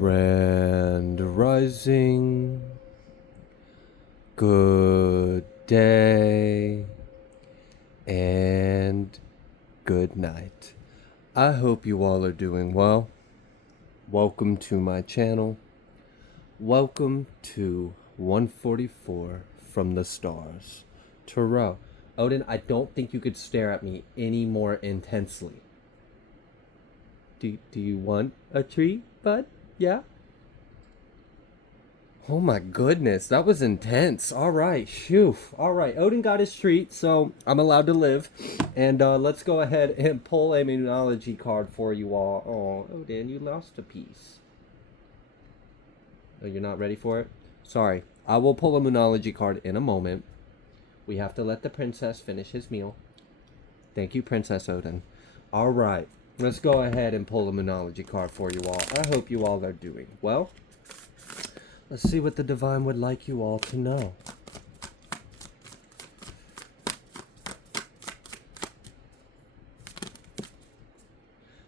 Grand Rising, good day, and good night. I hope you all are doing well. Welcome to my channel. Welcome to 144 from the stars. Tarot. Odin, I don't think you could stare at me any more intensely. Do you want a treat, bud? Yeah? Oh my goodness, that was intense. All right, phew. All right, Odin got his treat, so I'm allowed to live. And let's go ahead and pull a immunology card for you all. Oh, Odin, you lost a piece. Oh, you're not ready for it? Sorry. I will pull a immunology card in a moment. We have to let the princess finish his meal. Thank you, Princess Odin. All right, let's go ahead and pull a immunology card for you all. I hope you all are doing well. Let's see what the divine would like you all to know.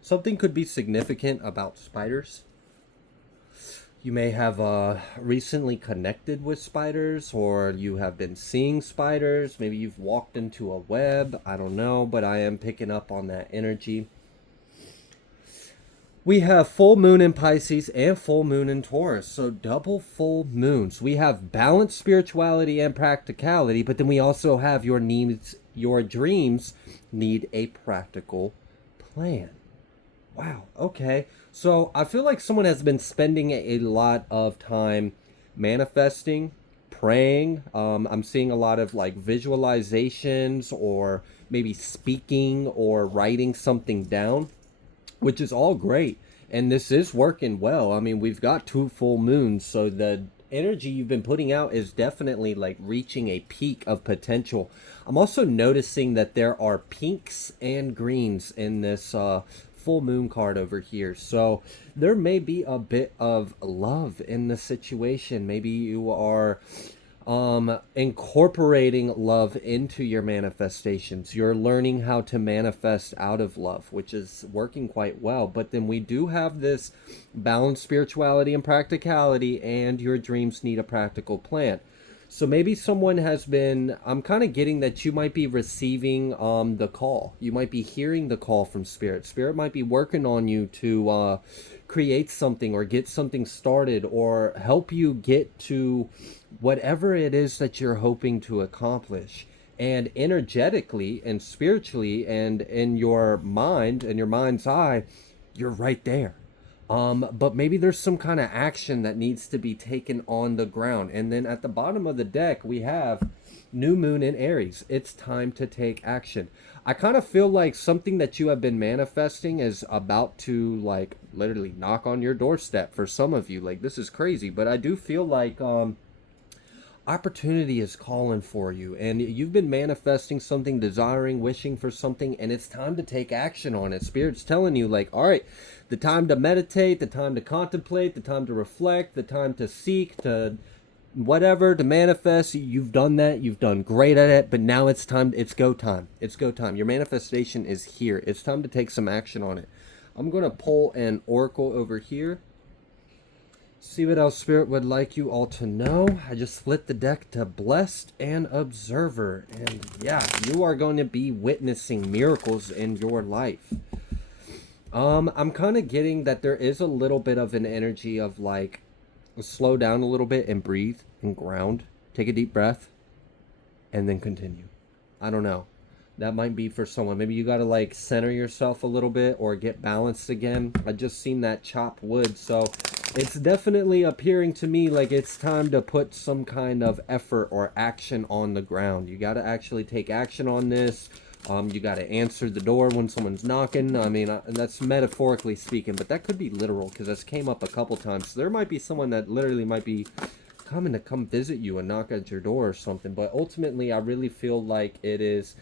Something could be significant about spiders. You may have recently connected with spiders, or you have been seeing spiders. Maybe you've walked into a web. I don't know, but I am picking up on that energy. We have full moon in Pisces and full moon in Taurus, so double full moons. We have balanced spirituality and practicality, but then we also have your needs, your dreams need a practical plan. Wow, okay. So I feel like someone has been spending a lot of time manifesting, praying. I'm seeing a lot of like visualizations or maybe speaking or writing something down, which is all great. And this is working well. I mean, we've got 2 full moons, so the energy you've been putting out is definitely like reaching a peak of potential. I'm also noticing that there are pinks and greens in this full moon card over here. So there may be a bit of love in the situation. Maybe you are incorporating love into your manifestations. You're learning how to manifest out of love, which is working quite well. But then we do have this balanced spirituality and practicality, and your dreams need a practical plan. So maybe someone has been, I'm kind of getting that you might be receiving the call. You might be hearing the call from Spirit. Spirit might be working on you to create something or get something started or help you get to whatever it is that you're hoping to accomplish. And energetically and spiritually and in your mind and your mind's eye, you're right there. But maybe there's some kind of action that needs to be taken on the ground. And then at the bottom of the deck, we have new moon in Aries. It's time to take action. I kind of feel like something that you have been manifesting is about to like literally knock on your doorstep for some of you. Like, this is crazy, but I do feel like opportunity is calling for you, and you've been manifesting something, desiring, wishing for something, and it's time to take action on it. Spirit's telling you, like, all right, the time to meditate, the time to contemplate, the time to reflect, the time to seek, to whatever, to manifest. You've done that, you've done great at it, but now it's time. It's go time. It's go time. Your manifestation is here. It's time to take some action on it. I'm going to pull an oracle over here. See what else Spirit would like you all to know. I just flipped the deck to Blessed and Observer. And yeah, you are going to be witnessing miracles in your life. I'm kind of getting that there is a little bit of an energy of like, slow down a little bit and breathe and ground. Take a deep breath and then continue. I don't know. That might be for someone. Maybe you got to like center yourself a little bit or get balanced again. I just seen that chop wood. So it's definitely appearing to me like it's time to put some kind of effort or action on the ground. You got to actually take action on this. You got to answer the door when someone's knocking. I mean, that's metaphorically speaking, but that could be literal because this came up a couple times. So there might be someone that literally might be coming to come visit you and knock at your door or something. But ultimately, I really feel like it is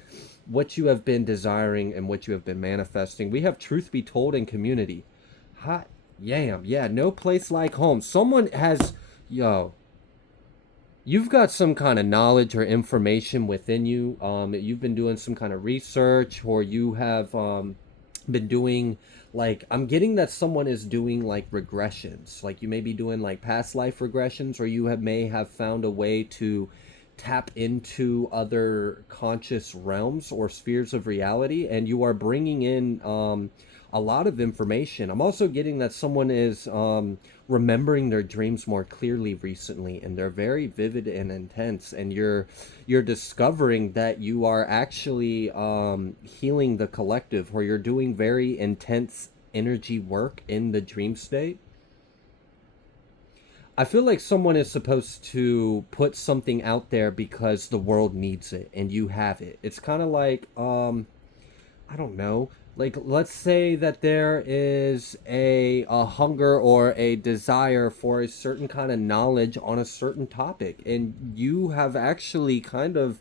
what you have been desiring and what you have been manifesting. We have truth be told in community. Hot yam. Yeah, no place like home. Someone has, you've got some kind of knowledge or information within you. You've been doing some kind of research, or you have been doing, like, I'm getting that someone is doing like regressions, like you may be doing like past life regressions, or you have may have found a way to tap into other conscious realms or spheres of reality, and you are bringing in a lot of information. I'm also getting that someone is remembering their dreams more clearly recently, and they're very vivid and intense, and you're discovering that you are actually healing the collective, or you're doing very intense energy work in the dream state. I feel like someone is supposed to put something out there because the world needs it and you have it. It's kind of like I don't know. Like, let's say that there is a hunger or a desire for a certain kind of knowledge on a certain topic, and you have actually kind of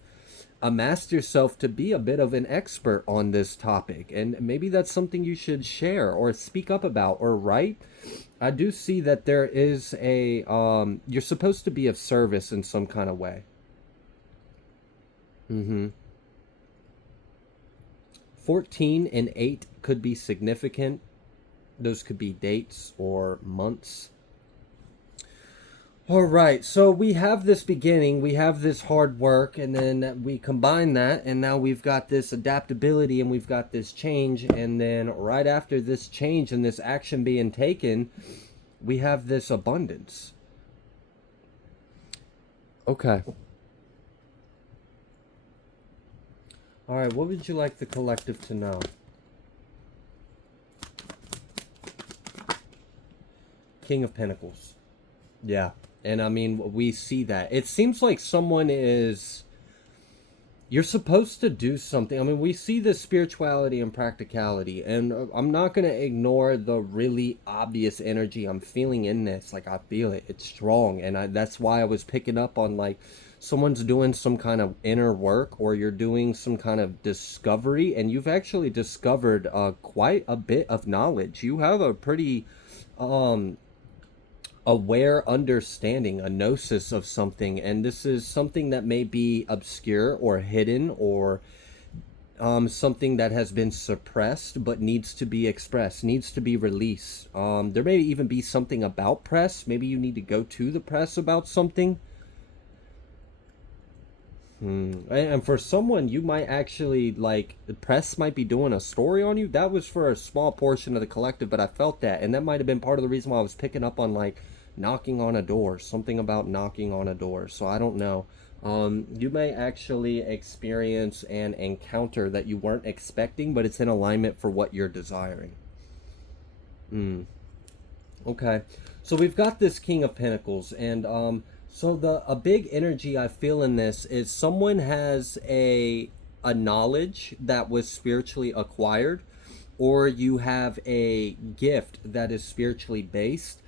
amassed yourself to be a bit of an expert on this topic. And maybe that's something you should share or speak up about or write. I do see that there is you're supposed to be of service in some kind of way. Mm-hmm. 14 and 8 could be significant. Those could be dates or months. All right, so we have this beginning, we have this hard work, and then we combine that, and now we've got this adaptability and we've got this change. And then right after this change and this action being taken, we have this abundance. Okay. All right, what would you like the collective to know? King of Pentacles. Yeah. And I mean, we see that. It seems like someone is... You're supposed to do something. I mean, we see this spirituality and practicality, and I'm not going to ignore the really obvious energy I'm feeling in this. Like, I feel it. It's strong, and that's why I was picking up on, like, someone's doing some kind of inner work, or you're doing some kind of discovery, and you've actually discovered quite a bit of knowledge. You have a pretty... aware understanding, a gnosis of something, and this is something that may be obscure or hidden, or something that has been suppressed but needs to be expressed, needs to be released. There may even be something about press. Maybe you need to go to the press about something. And for someone, you might actually, like, the press might be doing a story on you. That was for a small portion of the collective, but I felt that, and that might have been part of the reason why I was picking up on, like, knocking on a door, something about knocking on a door. So I don't know. You may actually experience an encounter that you weren't expecting, but it's in alignment for what you're desiring. Okay, so we've got this King of Pentacles, and so a big energy I feel in this is someone has a knowledge that was spiritually acquired, or you have a gift that is spiritually based,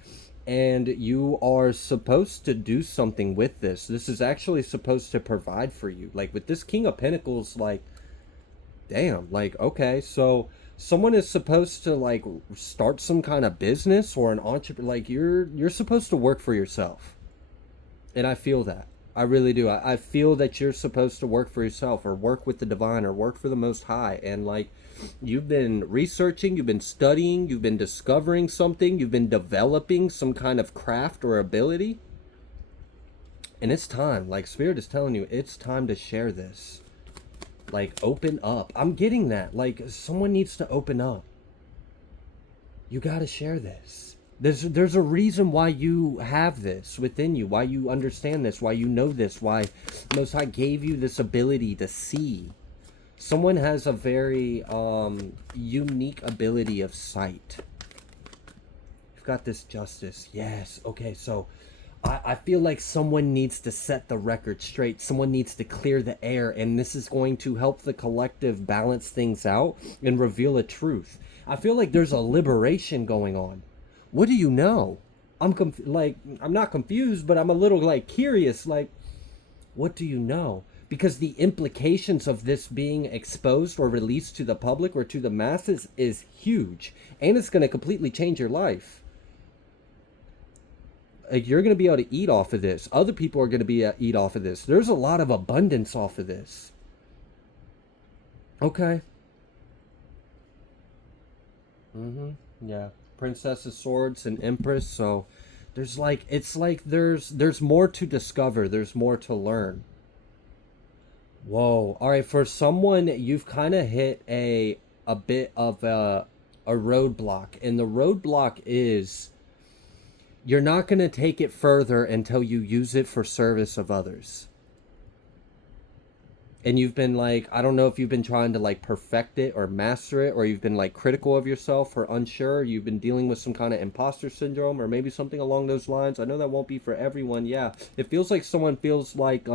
and you are supposed to do something with this. This is actually supposed to provide for you. Like, with this King of Pentacles, like, damn, like, okay, so someone is supposed to, like, start some kind of business or an entrepreneur. Like, you're supposed to work for yourself. And I feel that. I really do. I feel that you're supposed to work for yourself, or work with the divine, or work for the Most High. And, like, you've been researching, you've been studying, you've been discovering something, you've been developing some kind of craft or ability. And it's time. Like, Spirit is telling you, it's time to share this. Like, open up. I'm getting that. Like, someone needs to open up. You gotta share this. There's a reason why you have this within you, why you understand this, why you know this, why Most High gave you this ability to see. Someone has a very unique ability of sight. You've got this justice. Yes. Okay, so I feel like someone needs to set the record straight. Someone needs to clear the air, and this is going to help the collective balance things out and reveal a truth. I feel like there's a liberation going on. What do you know? I'm not confused, but I'm a little, like, curious. Like, what do you know? Because the implications of this being exposed or released to the public or to the masses is huge, and it's going to completely change your life. Like, you're going to be able to eat off of this. Other people are going to be eat off of this. There's a lot of abundance off of this. Okay. Mm-hmm. Yeah. Princess of Swords and Empress. So there's like it's like there's more to discover. There's more to learn. Whoa. All right. For someone, you've kind of hit a bit of a roadblock, and the roadblock is you're not going to take it further until you use it for service of others. And you've been like, I don't know if you've been trying to like perfect it or master it, or you've been like critical of yourself or unsure. You've been dealing with some kind of imposter syndrome or maybe something along those lines. I know that won't be for everyone. Yeah. It feels like someone feels like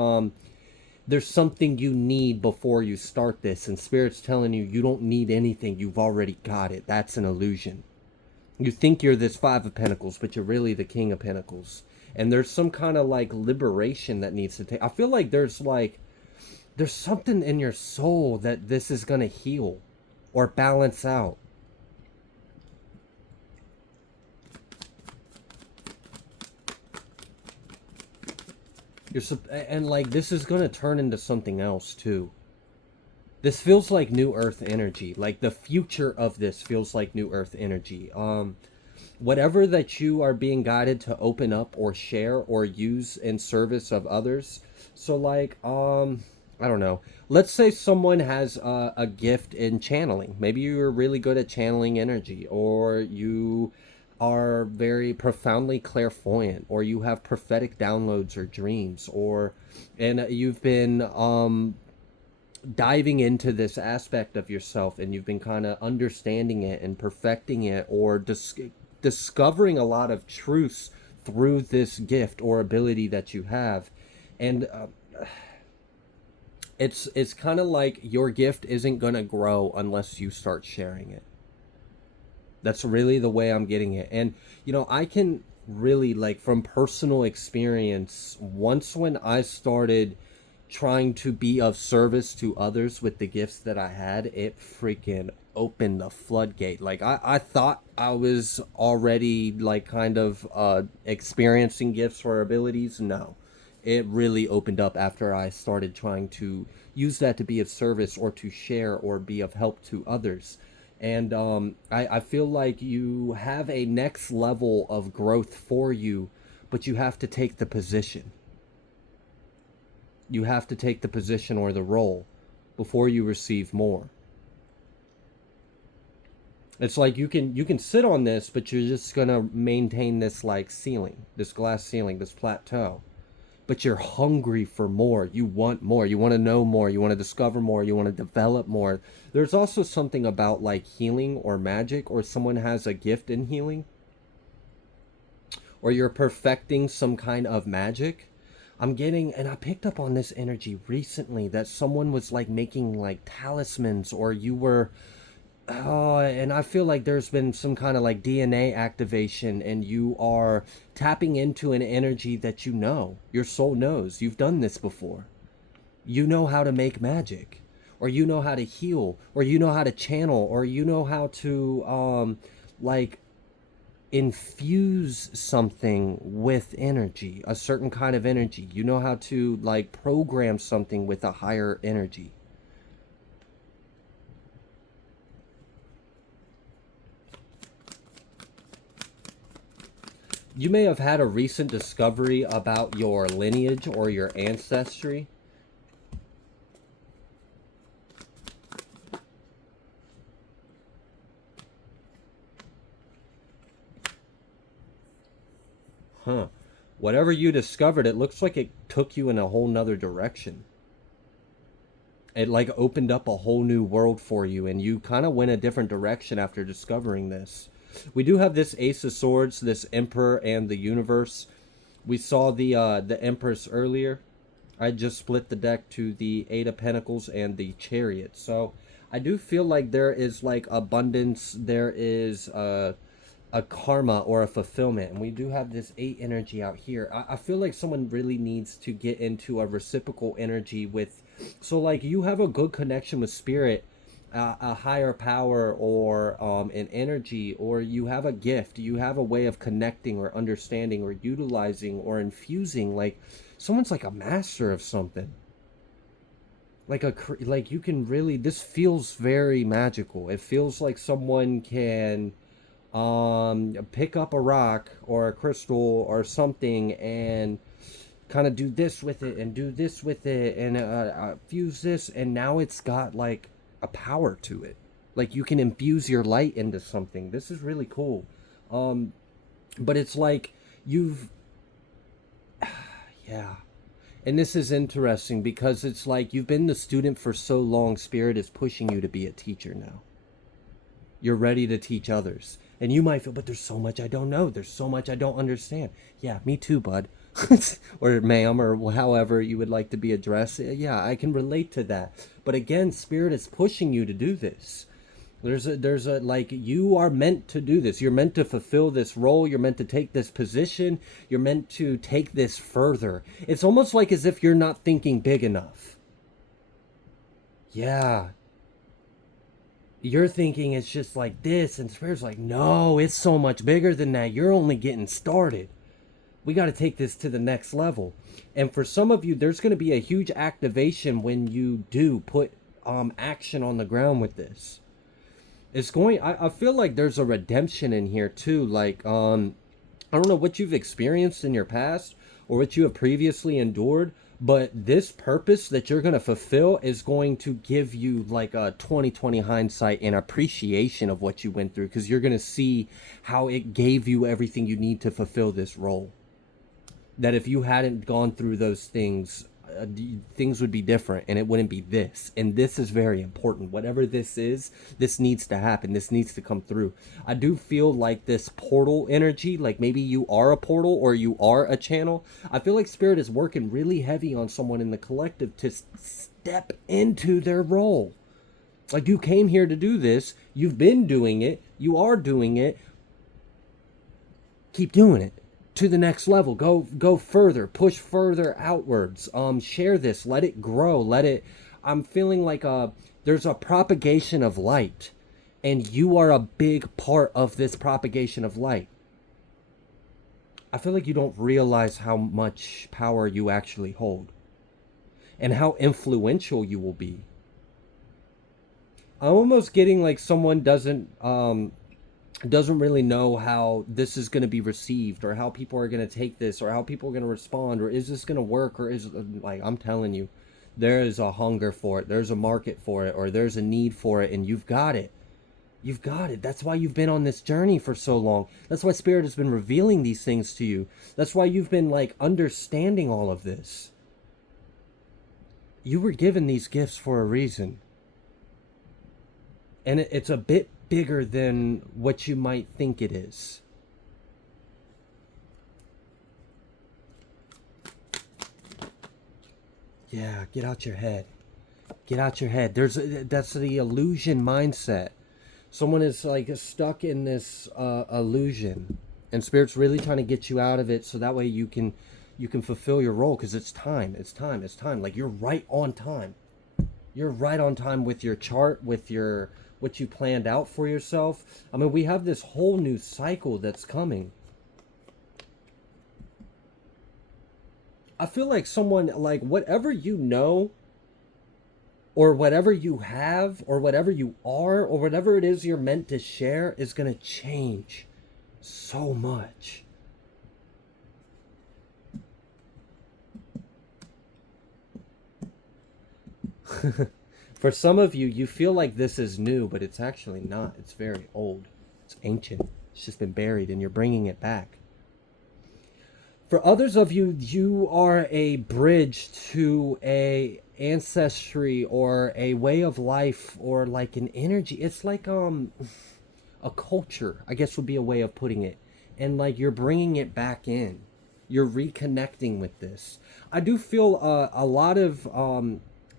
there's something you need before you start this, and Spirit's telling you you don't need anything. You've already got it. That's an illusion. You think you're this Five of Pentacles, but you're really the King of Pentacles. And there's some kind of like liberation that needs to take. I feel like there's something in your soul that this is going to heal or balance out. And like this is going to turn into something else too. This feels like new earth energy. Like the future of this feels like new earth energy. Whatever that you are being guided to open up or share or use in service of others. So like I don't know. Let's say someone has a gift in channeling. Maybe you're really good at channeling energy, or you are very profoundly clairvoyant, or you have prophetic downloads or dreams, or and you've been diving into this aspect of yourself, and you've been kind of understanding it and perfecting it, or discovering a lot of truths through this gift or ability that you have. And it's kind of like your gift isn't going to grow unless you start sharing it. That's really the way I'm getting it. And I can really, like, from personal experience, once when I started trying to be of service to others with the gifts that I had, it freaking opened the floodgate. Like I thought I was already like kind of experiencing gifts or abilities. No, it really opened up after I started trying to use that to be of service or to share or be of help to others. And I feel like you have a next level of growth for you, but you have to take the position. You have to take the position or the role before you receive more. It's like you can sit on this, but you're just gonna maintain this like ceiling, this glass ceiling, this plateau. But you're hungry for more. You want more. You want to know more. You want to discover more. You want to develop more. There's also something about like healing or magic, or someone has a gift in healing, or you're perfecting some kind of magic. I'm getting, and I picked up on this energy recently that someone was like making like talismans, or you were and I feel like there's been some kind of like DNA activation, and you are tapping into an energy that your soul knows. You've done this before. You know how to make magic, or you know how to heal, or you know how to channel, or you know how to like infuse something with energy, a certain kind of energy. You know how to like program something with a higher energy. You may have had a recent discovery about your lineage or your ancestry. Huh. Whatever you discovered, it looks like it took you in a whole nother direction. It like opened up a whole new world for you, and you kind of went a different direction after discovering this. We do have this Ace of Swords, this Emperor, and the Universe. We saw the Empress earlier. I just split the deck to the Eight of Pentacles and the Chariot. So I do feel like there is like abundance. There is a karma or a fulfillment, and we do have this 8 energy out here. I feel like someone really needs to get into a reciprocal energy with, so like you have a good connection with spirit, a higher power, or an energy, or you have a gift, you have a way of connecting or understanding or utilizing or infusing. Like someone's like a master of something. like like you can really, this feels very magical. It feels like someone can pick up a rock or a crystal or something and kind of do this with it and do this with it and fuse this, and now it's got like a power to it. Like you can infuse your light into something. This is really cool. um but it's like you've yeah. And this is interesting because it's like you've been the student for so long, spirit is pushing you to be a teacher now. You're ready to teach others. And you might feel, but there's so much I don't know. There's so much I don't understand. Yeah, me too, bud. Or ma'am, or however you would like to be addressed. Yeah, I can relate to that. But again, spirit is pushing you to do this. There's a like, you are meant to do this. You're meant to fulfill this role. You're meant to take this position. You're meant to take this further. It's almost like as if you're not thinking big enough. Yeah, you're thinking it's just like this, and Spirit's like, no, it's so much bigger than that. You're only getting started. We got to take this to the next level. And for some of you, there's going to be a huge activation when you do put action on the ground with this. It's going, I feel like there's a redemption in here too. Like, I don't know what you've experienced in your past or what you have previously endured, but this purpose that you're going to fulfill is going to give you like a 2020 hindsight and appreciation of what you went through, because you're going to see how it gave you everything you need to fulfill this role. That if you hadn't gone through those things, things would be different and it wouldn't be this. And this is very important. Whatever this is, this needs to happen. This needs to come through. I do feel like this portal energy, like maybe you are a portal or you are a channel. I feel like spirit is working really heavy on someone in the collective to step into their role. Like, you came here to do this. You've been doing it. You are doing it. Keep doing it to the next level. Go further, push further outwards. Share this, let it grow, let it, I'm feeling like there's a propagation of light, and you are a big part of this propagation of light. I feel like you don't realize how much power you actually hold and how influential you will be. I'm almost getting like someone doesn't really know how this is going to be received, or how people are going to take this, or how people are going to respond, or is this going to work, or is it, like, I'm telling you, there is a hunger for it, there's a market for it, or there's a need for it, and you've got it. You've got it. That's why you've been on this journey for so long. That's why spirit has been revealing these things to you. That's why you've been like understanding all of this. You were given these gifts for a reason. And it's a bit bigger than what you might think it is. Yeah, get out your head. Get out your head. That's the illusion mindset. Someone is like stuck in this illusion, and spirit's really trying to get you out of it, so that way you can fulfill your role, because it's time. Like, you're right on time. You're right on time with your chart, with your what you planned out for yourself. I mean, we have this whole new cycle that's coming. I feel like someone, like, whatever you know, or whatever you have, or whatever you are, or whatever it is you're meant to share is going to change so much. For some of you, you feel like this is new, but it's actually not. It's very old. It's ancient. It's just been buried, and you're bringing it back. For others of you, you are a bridge to a ancestry or a way of life, or like an energy. It's like a culture, I guess would be a way of putting it. And like, you're bringing it back in. You're reconnecting with this. I do feel a lot of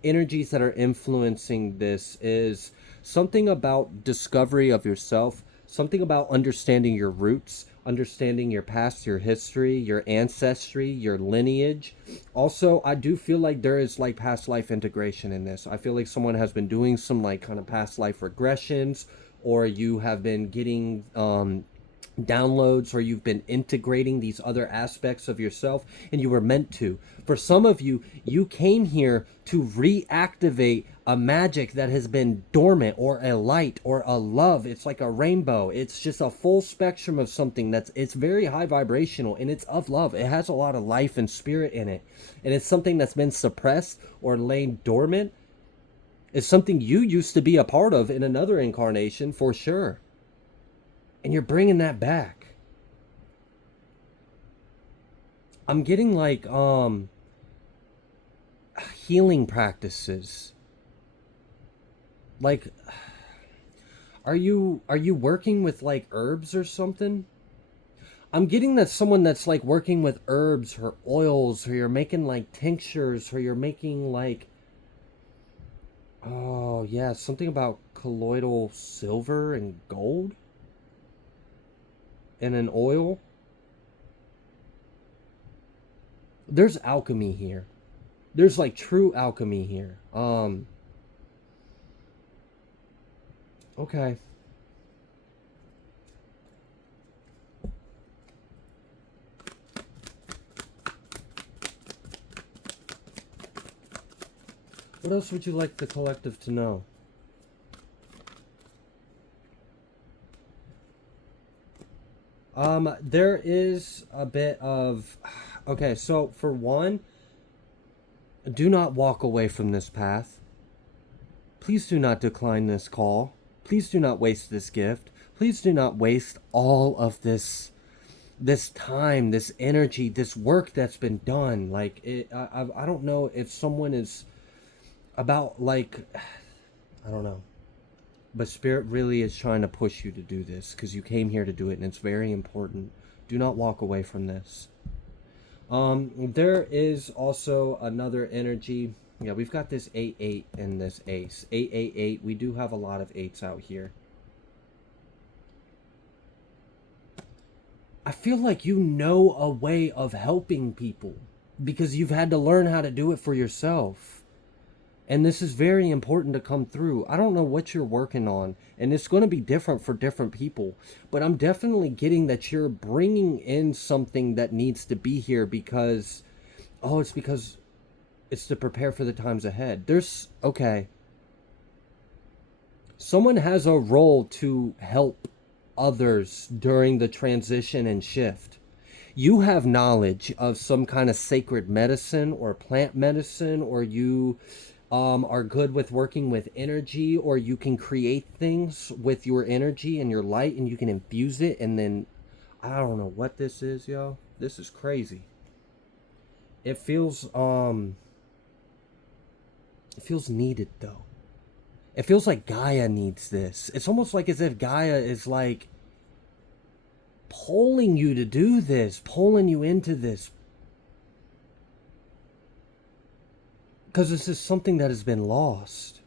energies that are influencing this is something about discovery of yourself, something about understanding your roots, understanding your past, your history, your ancestry, your lineage. Also, I do feel like there is like past life integration in this. I feel like someone has been doing some like kind of past life regressions, or you have been getting downloads, or you've been integrating these other aspects of yourself, and you were meant to. For some of you, you came here to reactivate a magic that has been dormant, or a light, or a love. It's like a rainbow. It's just a full spectrum of something it's very high vibrational, and it's of love. It has a lot of life and spirit in it, and it's something that's been suppressed or lain dormant. It's something you used to be a part of in another incarnation, for sure. And you're bringing that back. I'm getting like healing practices. Like, are you working with like herbs or something? I'm getting that someone that's like working with herbs or oils, or you're making like tinctures, or you're making like, oh yeah, something about colloidal silver and gold in an oil. There's alchemy here. There's like true alchemy here. Okay. What else would you like the collective to know? There is a bit of... Okay, so for one, do not walk away from this path. Please do not decline this call. Please do not waste this gift. Please do not waste all of this time, this energy, this work that's been done. Like, I don't know if someone is about, like, I don't know. But Spirit really is trying to push you to do this, because you came here to do it, and it's very important. Do not walk away from this. There is also another energy. Yeah, we've got this 8-8 and this ace. 8-8-8. We do have a lot of 8s out here. I feel like you know a way of helping people, because you've had to learn how to do it for yourself. And this is very important to come through. I don't know what you're working on, and it's going to be different for different people. But I'm definitely getting that you're bringing in something that needs to be here because... Oh, it's because it's to prepare for the times ahead. Okay. Someone has a role to help others during the transition and shift. You have knowledge of some kind of sacred medicine or plant medicine, or you... are good with working with energy, or you can create things with your energy and your light, and you can infuse it, and then I don't know what this is, yo. This is crazy. It feels needed though. It feels like Gaia needs this. It's almost like as if Gaia is like pulling you to do this, pulling you into this. Because this is something that has been lost.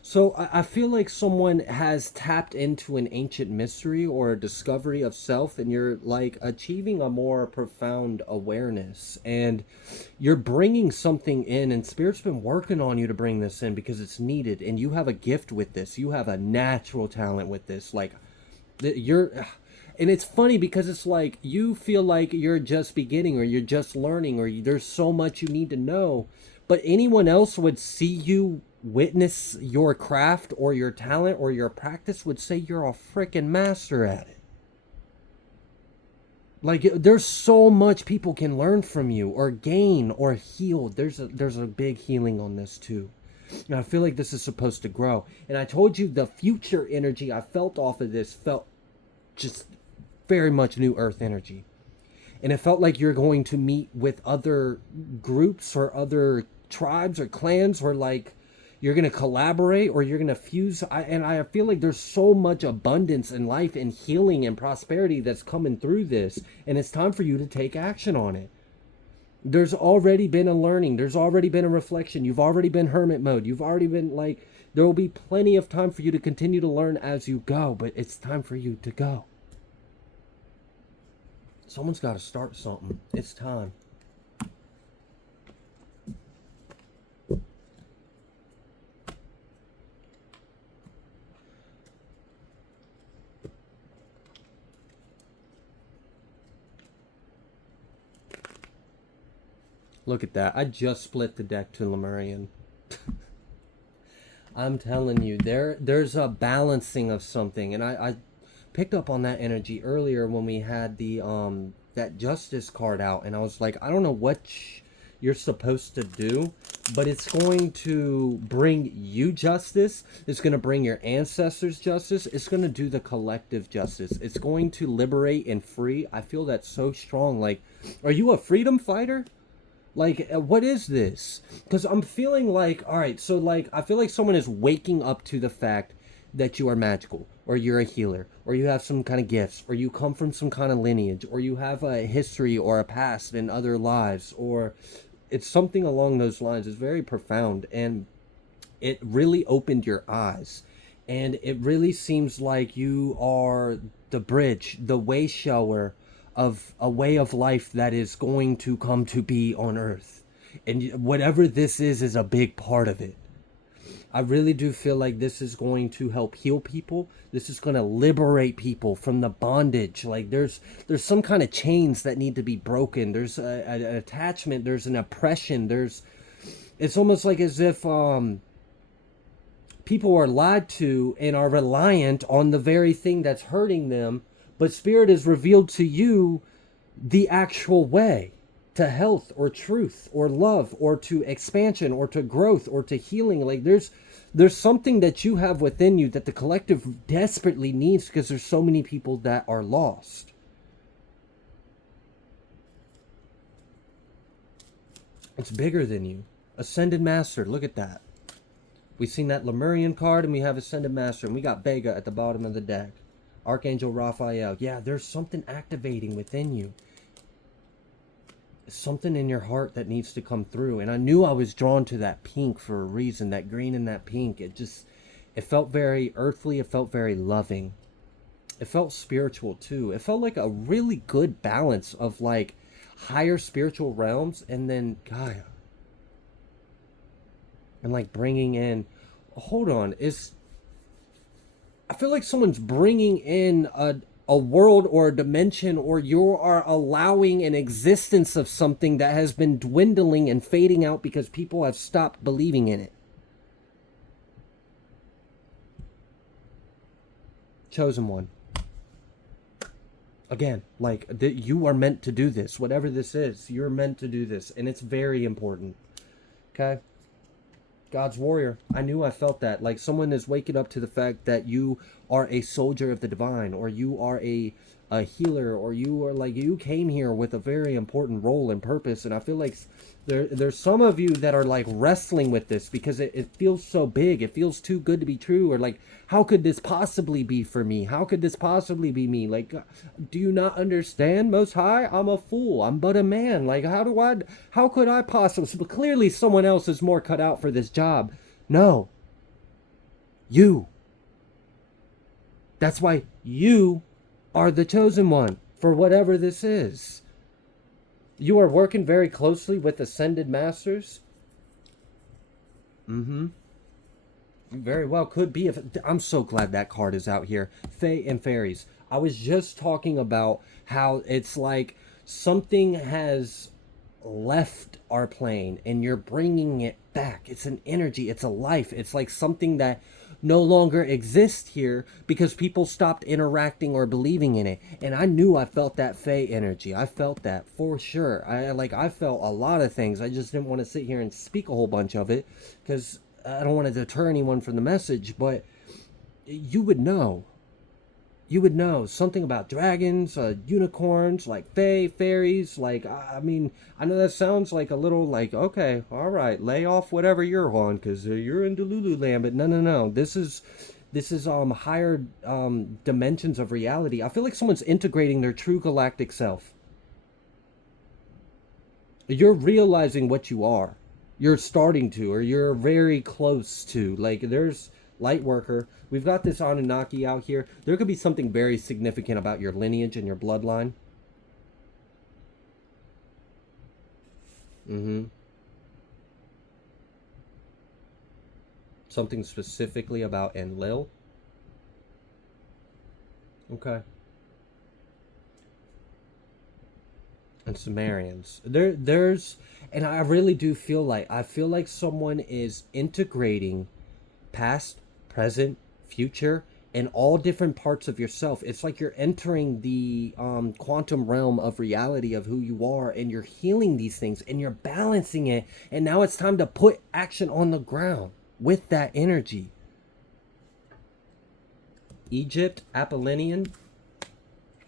So I feel like someone has tapped into an ancient mystery or a discovery of self, and you're like achieving a more profound awareness, and you're bringing something in, and Spirit's been working on you to bring this in because it's needed, and you have a gift with this. You have a natural talent with this. Like, and it's funny because it's like you feel like you're just beginning, or you're just learning, or there's so much you need to know. But anyone else would see you witness your craft or your talent or your practice would say you're a freaking master at it. Like, there's so much people can learn from you or gain or heal. There's a big healing on this too. And I feel like this is supposed to grow. And I told you the future energy I felt off of this felt just very much new earth energy. And it felt like you're going to meet with other groups or other tribes or clans, or like you're going to collaborate or you're going to fuse. I feel like there's so much abundance in life and healing and prosperity that's coming through this. And it's time for you to take action on it. There's already been a learning. There's already been a reflection. You've already been hermit mode. You've already been like, there will be plenty of time for you to continue to learn as you go, but it's time for you to go. Someone's got to start something. It's time. Look at that. I just split the deck to Lemurian. I'm telling you, there's a balancing of something, and I picked up on that energy earlier when we had the that justice card out, and I was like, I don't know what you're supposed to do, but it's going to bring you justice. It's going to bring your ancestors justice. It's going to do the collective justice. It's going to liberate and free. I feel that so strong. Like, are you a freedom fighter? Like, what is this? Because I'm feeling like, all right, so like, I feel like someone is waking up to the fact that you are magical, or you're a healer, or you have some kind of gifts, or you come from some kind of lineage, or you have a history or a past in other lives, or it's something along those lines. It's very profound, and it really opened your eyes. And it really seems like you are the bridge, the way shower of a way of life that is going to come to be on earth. And whatever this is a big part of it. I really do feel like this is going to help heal people. This is going to liberate people from the bondage. Like there's some kind of chains that need to be broken. There's an attachment. There's an oppression. It's almost like as if people are lied to and are reliant on the very thing that's hurting them. But Spirit has revealed to you the actual way to health or truth or love or to expansion or to growth or to healing. Like there's something that you have within you that the collective desperately needs, because there's so many people that are lost. It's bigger than you. Ascended Master, look at that. We've seen that Lemurian card, and we have Ascended Master, and we got Vega at the bottom of the deck. Archangel Raphael. Yeah, there's something activating within you. Something in your heart that needs to come through. And I knew I was drawn to that pink for a reason. That green and that pink. It felt very earthly. It felt very loving. It felt spiritual too. It felt like a really good balance of like higher spiritual realms and then Gaia. And like bringing in, hold on, I feel like someone's bringing in a world or a dimension, or you are allowing an existence of something that has been dwindling and fading out because people have stopped believing in it. Chosen one. Again, like you are meant to do this. Whatever this is, you're meant to do this. And it's very important. Okay? God's warrior. I knew I felt that. Like someone is waking up to the fact that you are a soldier of the divine, or you are a healer, or you are like, you came here with a very important role and purpose. And I feel like there's some of you that are like wrestling with this because it feels so big. It feels too good to be true. Or like, how could this possibly be for me? How could this possibly be me? Like, do you not understand, Most High? I'm a fool. I'm but a man. Like, how could I possibly? But clearly someone else is more cut out for this job. No. You. That's why you are the chosen one for whatever this is. You are working very closely with Ascended Masters. Very well could be. I'm so glad that card is out here. Fae and Fairies. I was just talking about how it's like something has left our plane and you're bringing it back. It's an energy. It's a life. It's like something that no longer exists here because people stopped interacting or believing in it. And I knew I felt that Fae energy. I felt that for sure. I felt a lot of things. I just didn't want to sit here and speak a whole bunch of it because I don't want to deter anyone from the message, but you would know. You would know something about dragons, unicorns, like fae, fairies. Like, I mean, I know that sounds like a little like, okay, all right, lay off whatever you're on because you're in Delulu land. But no. This is higher dimensions of reality. I feel like someone's integrating their true galactic self. You're realizing what you are. You're starting to, or you're very close to. Like, there's light worker. We've got this Anunnaki out here. There could be something very significant about your lineage and your bloodline. Something specifically about Enlil. Okay. and Sumerians. There's, and I really do feel like, someone is integrating past, present, future, and all different parts of yourself. It's like you're entering the quantum realm of reality of who you are, and you're healing these things, and you're balancing it. And now it's time to put action on the ground with that energy. Egypt, Apollonian,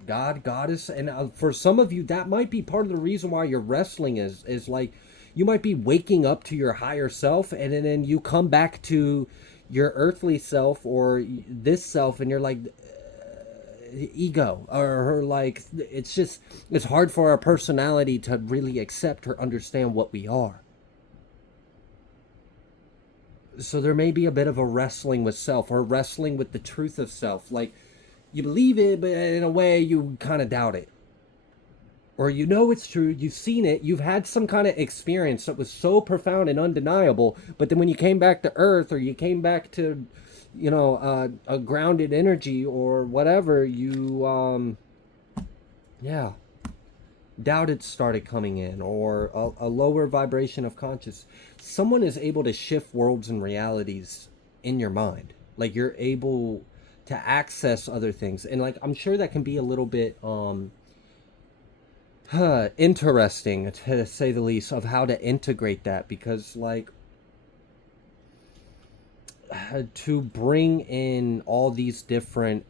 God, goddess, and for some of you, that might be part of the reason why you're wrestling is like you might be waking up to your higher self, and then you come back to your earthly self or this self, and you're like ego or like it's hard for our personality to really accept or understand what we are. So there may be a bit of a wrestling with self or wrestling with the truth of self. Like you believe it, but in a way you kind of doubt it. Or you know it's true, you've seen it, you've had some kind of experience that was so profound and undeniable, but then when you came back to Earth or you came back to, a grounded energy or whatever, you, doubt it started coming in, or a lower vibration of conscious. Someone is able to shift worlds and realities in your mind. Like you're able to access other things. And like, I'm sure that can be a little bit, interesting to say the least of how to integrate that, because like to bring in all these different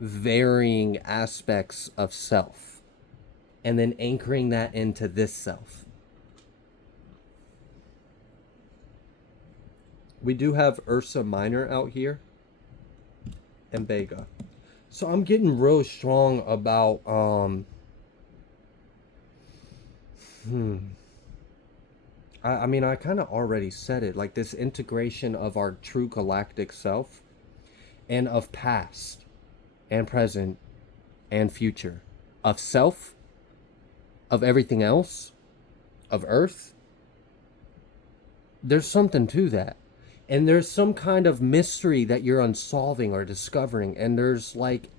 varying aspects of self and then anchoring that into this self. We do have Ursa Minor out here and Vega, so I'm getting real strong about I mean, I kind of already said it, like this integration of our true galactic self and of past and present and future, of self, of everything else, of Earth. There's something to that. And there's some kind of mystery that you're unsolving or discovering. And there's like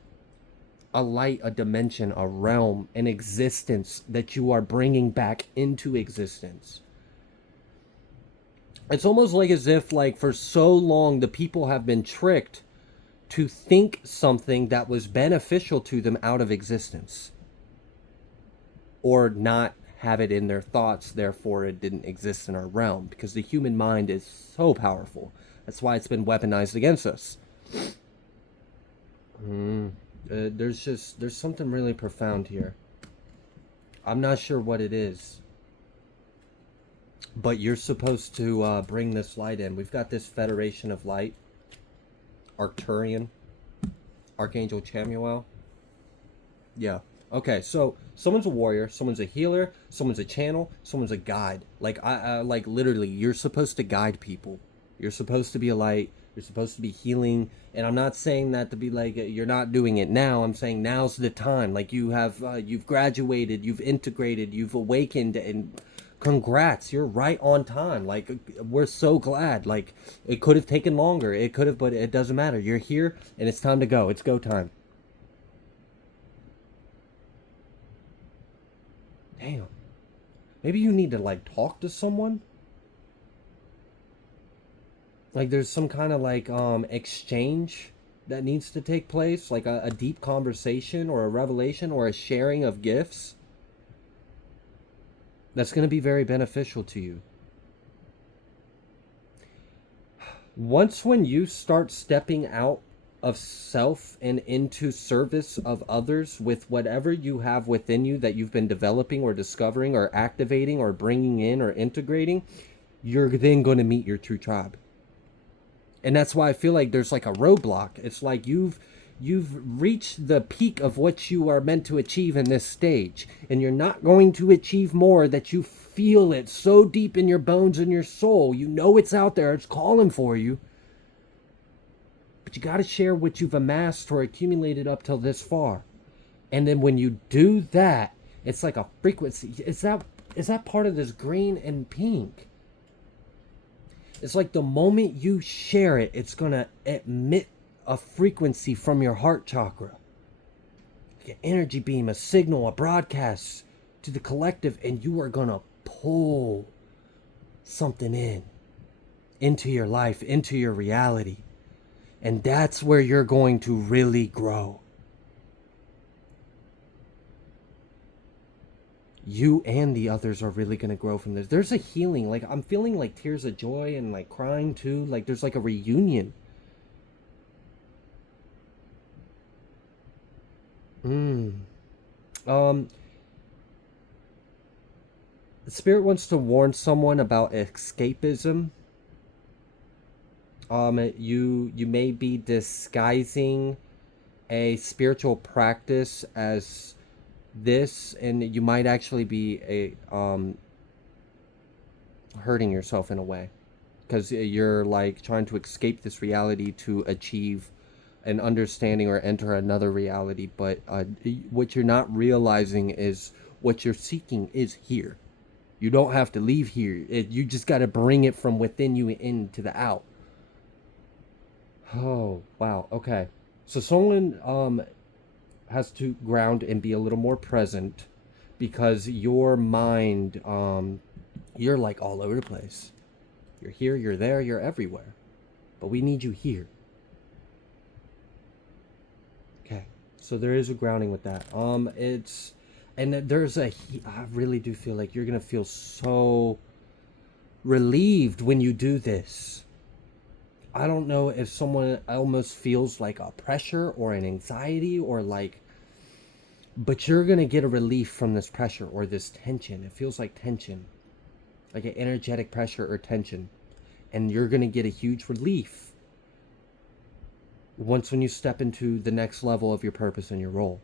a light, a dimension, a realm, an existence that you are bringing back into existence. It's almost like as if, like, for so long, the people have been tricked to think something that was beneficial to them out of existence. Or not have it in their thoughts, therefore it didn't exist in our realm. Because the human mind is so powerful. That's why it's been weaponized against us. There's something really profound here. I'm not sure what it is, but you're supposed to bring this light in. We've got this Federation of Light, Arcturian, Archangel Chamuel. Yeah. Okay, so someone's a warrior, someone's a healer, someone's a channel, someone's a guide. Like I like literally, you're supposed to guide people. You're supposed to be a light. You're supposed to be healing. And I'm not saying that to be like you're not doing it now. I'm saying now's the time. Like you have, you've graduated, you've integrated, you've awakened, and congrats, you're right on time. Like we're so glad. Like it could have taken longer. It could have, but it doesn't matter. You're here, and it's time to go. It's go time. Damn. Maybe you need to like talk to someone. Like there's some kind of like exchange that needs to take place, like a deep conversation or a revelation or a sharing of gifts that's going to be very beneficial to you. Once when you start stepping out of self and into service of others with whatever you have within you that you've been developing or discovering or activating or bringing in or integrating, you're then going to meet your true tribe. And that's why I feel like there's like a roadblock. It's like you've reached the peak of what you are meant to achieve in this stage, and you're not going to achieve more. That you feel it so deep in your bones and your soul. You know it's out there. It's calling for you. But you got to share what you've amassed or accumulated up till this far. And then when you do that, it's like a frequency. Is that part of this green and pink? It's like the moment you share it, it's going to emit a frequency from your heart chakra. Like an energy beam, a signal, a broadcast to the collective, and you are going to pull something into your life, into your reality. And that's where you're going to really grow. You and the others are really going to grow from this. There's a healing. Like, I'm feeling like tears of joy and like crying too. Like, there's like a reunion. The Spirit wants to warn someone about escapism. You may be disguising a spiritual practice as this, and you might actually be hurting yourself in a way, because you're like trying to escape this reality to achieve an understanding or enter another reality. But what you're not realizing is what you're seeking is here. You don't have to leave here. You just got to bring it from within you into the out. Oh, wow. Okay. So someone has to ground and be a little more present, because your mind, you're like all over the place. You're here, you're there, you're everywhere. But we need you here. Okay. So there is a grounding with that. I really do feel like you're going to feel so relieved when you do this. I don't know if someone almost feels like a pressure or an anxiety or like, but you're going to get a relief from this pressure or this tension. It feels like tension, like an energetic pressure or tension. And you're going to get a huge relief when you step into the next level of your purpose and your role.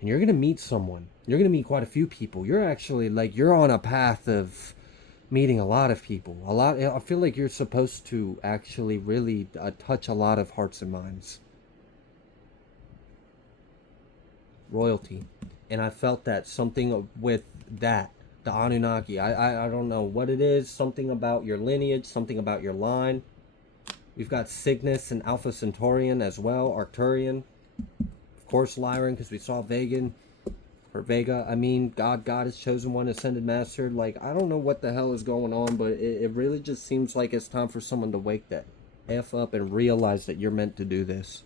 And you're going to meet someone. You're going to meet quite a few people. You're actually like, you're on a path of meeting a lot of people. I feel like you're supposed to actually really touch a lot of hearts and minds. Royalty. And I felt that something with that, the Anunnaki. I don't know what it is. Something about your lineage, something about your line. We've got Cygnus and Alpha Centaurian as well, Arcturian. Of course, Lyran, because we saw Vegan. Or Vega, I mean, God, Goddess, Chosen One, Ascended Master. Like, I don't know what the hell is going on, but it really just seems like it's time for someone to wake that F up and realize that you're meant to do this.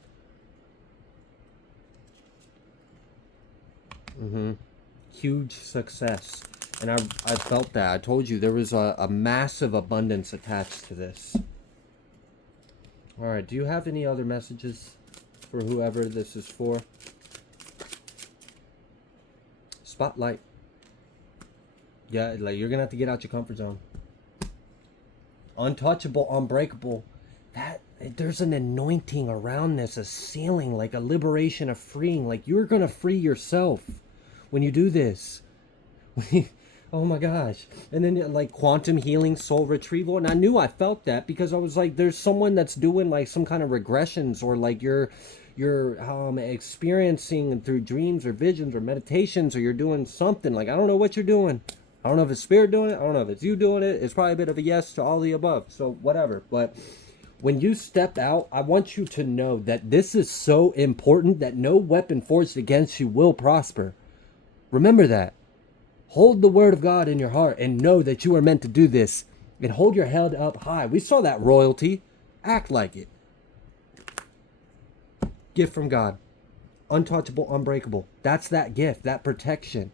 Huge success. And I felt that. I told you there was a massive abundance attached to this. Alright, do you have any other messages for whoever this is for? Spotlight. Yeah, like, you're gonna have to get out your comfort zone. Untouchable, unbreakable. There's an anointing around this, a sealing, like a liberation, a freeing. Like, you're gonna free yourself when you do this. Oh my gosh. And then like quantum healing, soul retrieval. And I knew I felt that because I was like, there's someone that's doing like some kind of regressions, or like you're experiencing through dreams or visions or meditations, or you're doing something. Like, I don't know what you're doing. I don't know if it's spirit doing it. I don't know if it's you doing it. It's probably a bit of a yes to all the above. So whatever. But when you step out, I want you to know that this is so important that no weapon forged against you will prosper. Remember that. Hold the word of God in your heart and know that you are meant to do this. And hold your head up high. We saw that royalty. Act like it. Gift from God. Untouchable, unbreakable. That's that gift, that protection.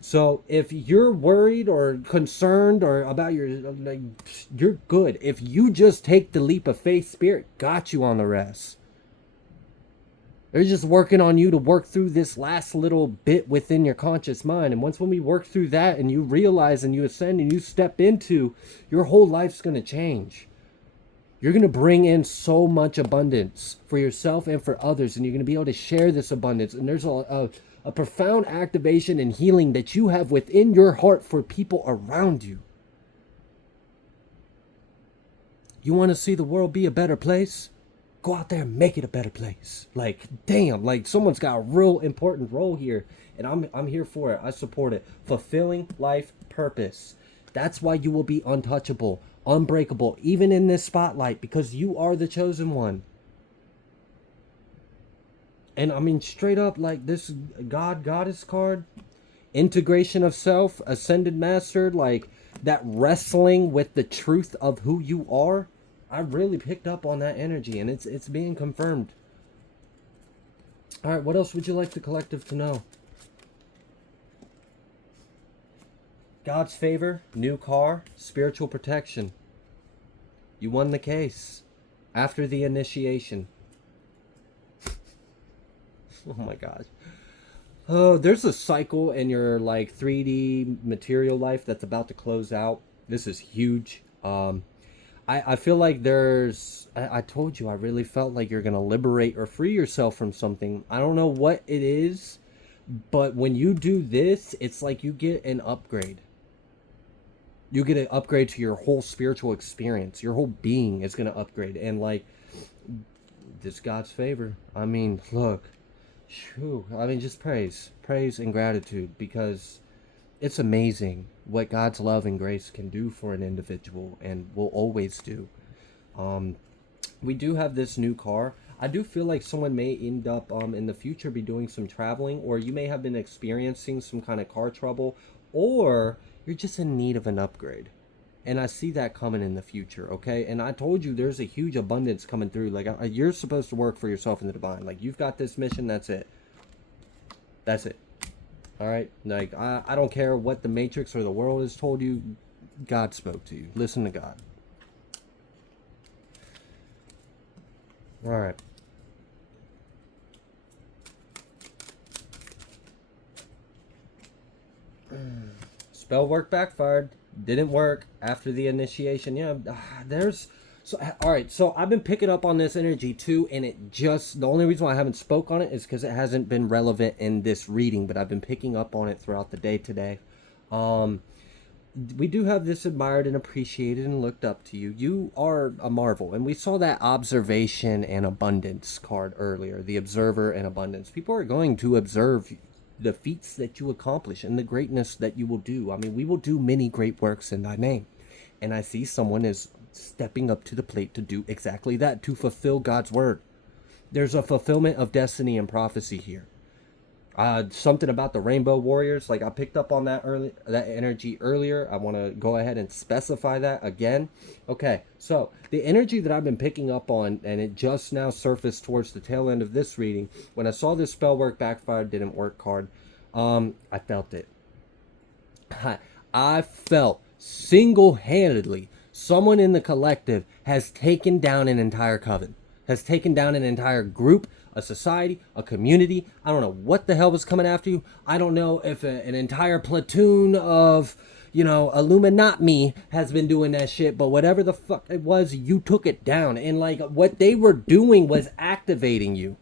So if you're worried or concerned or about you're good. If you just take the leap of faith, Spirit got you on the rest. They're just working on you to work through this last little bit within your conscious mind. And when we work through that and you realize and you ascend and you step into, your whole life's going to change. You're going to bring in so much abundance for yourself and for others. And you're going to be able to share this abundance. And there's a profound activation and healing that you have within your heart for people around you. You want to see the world be a better place? Go out there and make it a better place. Like, damn, like someone's got a real important role here. And I'm here for it. I support it. Fulfilling life purpose. That's why you will be untouchable, unbreakable, even in this spotlight, because you are the chosen one. And I mean, straight up, like this God Goddess card, integration of self, ascended master, like that wrestling with the truth of who you are. I really picked up on that energy, and it's being confirmed. All right, what else would you like the collective to know? God's favor, new car, spiritual protection. You won the case after the initiation. Oh my gosh. Oh, there's a cycle in your like 3D material life that's about to close out. This is huge. I feel like I told you, I really felt like you're going to liberate or free yourself from something. I don't know what it is, but when you do this, it's like you get an upgrade. You get an upgrade to your whole spiritual experience. Your whole being is going to upgrade. And like, this God's favor. I mean, look. Whew, I mean, just praise and gratitude, because it's amazing what God's love and grace can do for an individual, and will always do. We do have this new car. I do feel like someone may end up in the future be doing some traveling, or you may have been experiencing some kind of car trouble, or you're just in need of an upgrade. And I see that coming in the future, okay? And I told you there's a huge abundance coming through. Like, you're supposed to work for yourself in the divine. Like, you've got this mission, that's it. That's it. All right? Like, I don't care what the Matrix or the world has told you. God spoke to you. Listen to God. All right. Spell work backfired. Didn't work after the initiation. Yeah, all right, so I've been picking up on this energy too, and the only reason why I haven't spoke on it is because it hasn't been relevant in this reading, but I've been picking up on it throughout the day today. We do have this admired and appreciated and looked up to you. You are a marvel, and we saw that observation and abundance card earlier, the observer and abundance. People are going to observe the feats that you accomplish and the greatness that you will do. I mean, we will do many great works in thy name. And I see someone is stepping up to the plate to do exactly that, to fulfill God's word. There's a fulfillment of destiny and prophecy here. Something about the Rainbow Warriors, like I picked up on that energy earlier. I want to go ahead and specify that again. Okay, so the energy that I've been picking up on, and it just now surfaced towards the tail end of this reading, when I saw this spell work backfired, didn't work card, I felt it. I felt single-handedly someone in the collective has taken down an entire coven, has taken down an entire group, a society, a community. I don't know what the hell was coming after you. I don't know if an entire platoon of, Illuminati has been doing that shit, but whatever the fuck it was, you took it down. And like, what they were doing was activating you.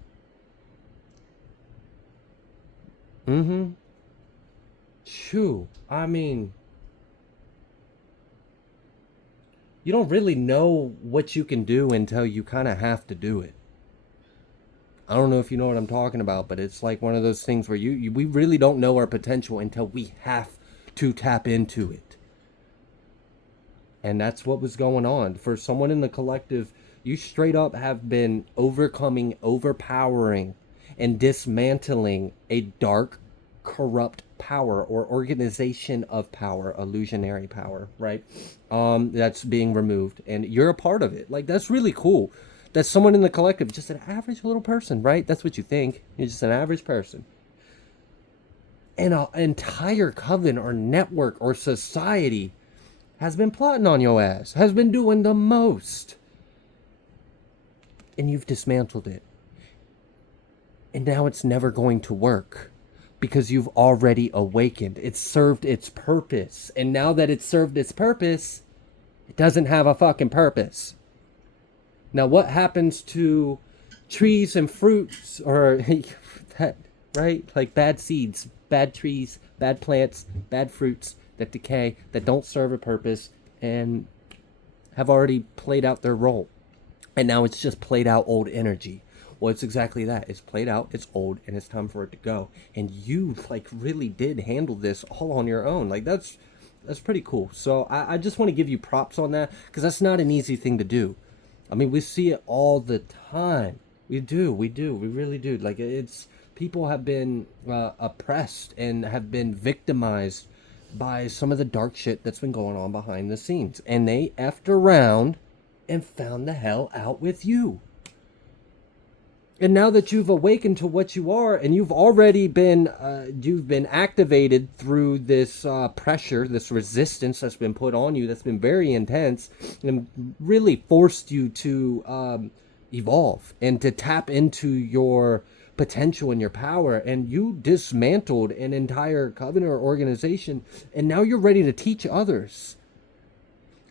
Chew. I mean, you don't really know what you can do until you kind of have to do it. I don't know if you know what I'm talking about, but it's like one of those things where we really don't know our potential until we have to tap into it. And that's what was going on. For someone in the collective, you straight up have been overcoming, overpowering, and dismantling a dark, corrupt power or organization of power, illusionary power, right? That's being removed. And you're a part of it. Like, that's really cool. That's someone in the collective, just an average little person, right? That's what you think. You're just an average person. And an entire coven or network or society has been plotting on your ass, has been doing the most. And you've dismantled it. And now it's never going to work because you've already awakened. It's served its purpose. And now that it's served its purpose, it doesn't have a fucking purpose. Now, what happens to trees and fruits, or that, right? Like bad seeds, bad trees, bad plants, bad fruits that decay, that don't serve a purpose, and have already played out their role. And now it's just played out old energy. Well, it's exactly that. It's played out, it's old, and it's time for it to go. And you, like, really did handle this all on your own. Like, that's pretty cool. So I just want to give you props on that, because that's not an easy thing to do. I mean, we see it all the time. We really do. Like, it's People have been oppressed and have been victimized by some of the dark shit that's been going on behind the scenes. And they effed around and found the hell out with you. And now that you've awakened to what you are, and you've already been activated through this pressure, this resistance that's been put on you, that's been very intense, and really forced you to evolve and to tap into your potential and your power. And you dismantled an entire covenant or organization, and now you're ready to teach others.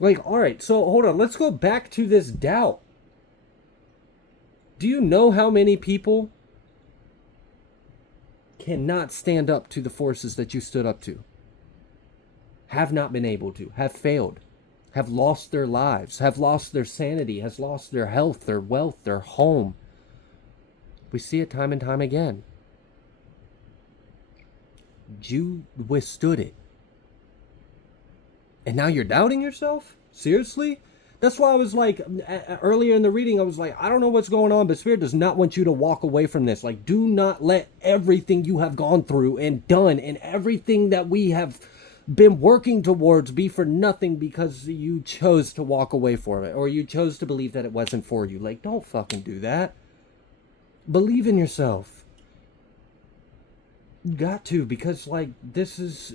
Like, all right, so hold on, let's go back to this doubt. Do you know how many people cannot stand up to the forces that you stood up to? Have not been able to, have failed, have lost their lives, have lost their sanity, has lost their health, their wealth, their home. We see it time and time again. You withstood it. And now you're doubting yourself? Seriously? That's why I was like, earlier in the reading, I was like, I don't know what's going on, but Spirit does not want you to walk away from this. Like, do not let everything you have gone through and done and everything that we have been working towards be for nothing because you chose to walk away from it, or you chose to believe that it wasn't for you. Like, don't fucking do that. Believe in yourself. You got to, because like,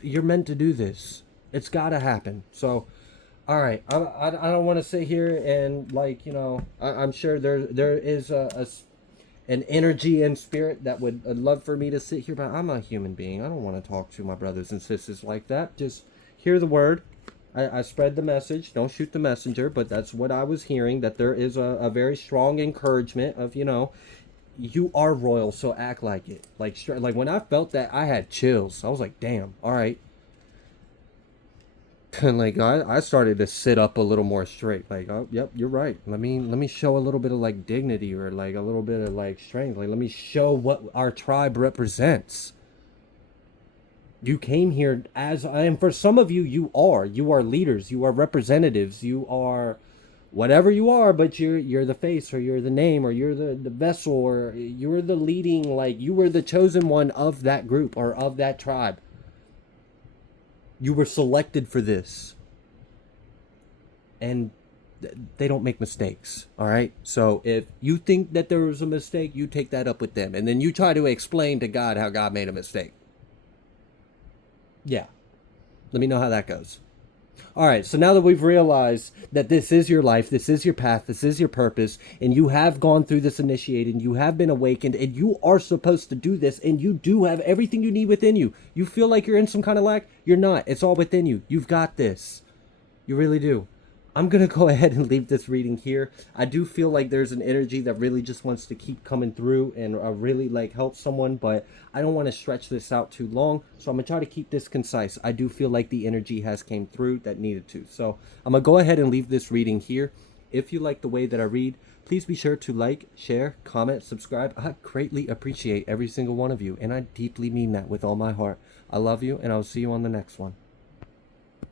you're meant to do this. It's got to happen. So, all right, I don't want to sit here and like, you know, I'm sure there is an energy and spirit that would love for me to sit here, but I'm a human being. I don't want to talk to my brothers and sisters like that. Just hear the word. I spread the message. Don't shoot the messenger, but that's what I was hearing, that there is a very strong encouragement of, you know, you are royal, so act like it. Like when I felt that, I had chills. I was like, damn, all right. And like I started to sit up a little more straight. Like, oh, yep, you're right. Let me show a little bit of like dignity, or like a little bit of like strength. Like, let me show what our tribe represents. You came here and for some of you, you are leaders, you are representatives, you are whatever you are, but you're the face, or you're the name, or you're the vessel, or you're the leading, like you were the chosen one of that group or of that tribe. You were selected for this. And they don't make mistakes, all right? So if you think that there was a mistake, you take that up with them. And then you try to explain to God how God made a mistake. Yeah. Let me know how that goes. All right, so now that we've realized that this is your life, this is your path, this is your purpose, and you have gone through this initiating, you have been awakened, and you are supposed to do this, and you do have everything you need within you. You feel like you're in some kind of lack? You're not. It's all within you. You've got this. You really do. I'm going to go ahead and leave this reading here. I do feel like there's an energy that really just wants to keep coming through and really like help someone, but I don't want to stretch this out too long. So I'm going to try to keep this concise. I do feel like the energy has came through that needed to. So I'm going to go ahead and leave this reading here. If you like the way that I read, please be sure to like, share, comment, subscribe. I greatly appreciate every single one of you, and I deeply mean that with all my heart. I love you, and I'll see you on the next one.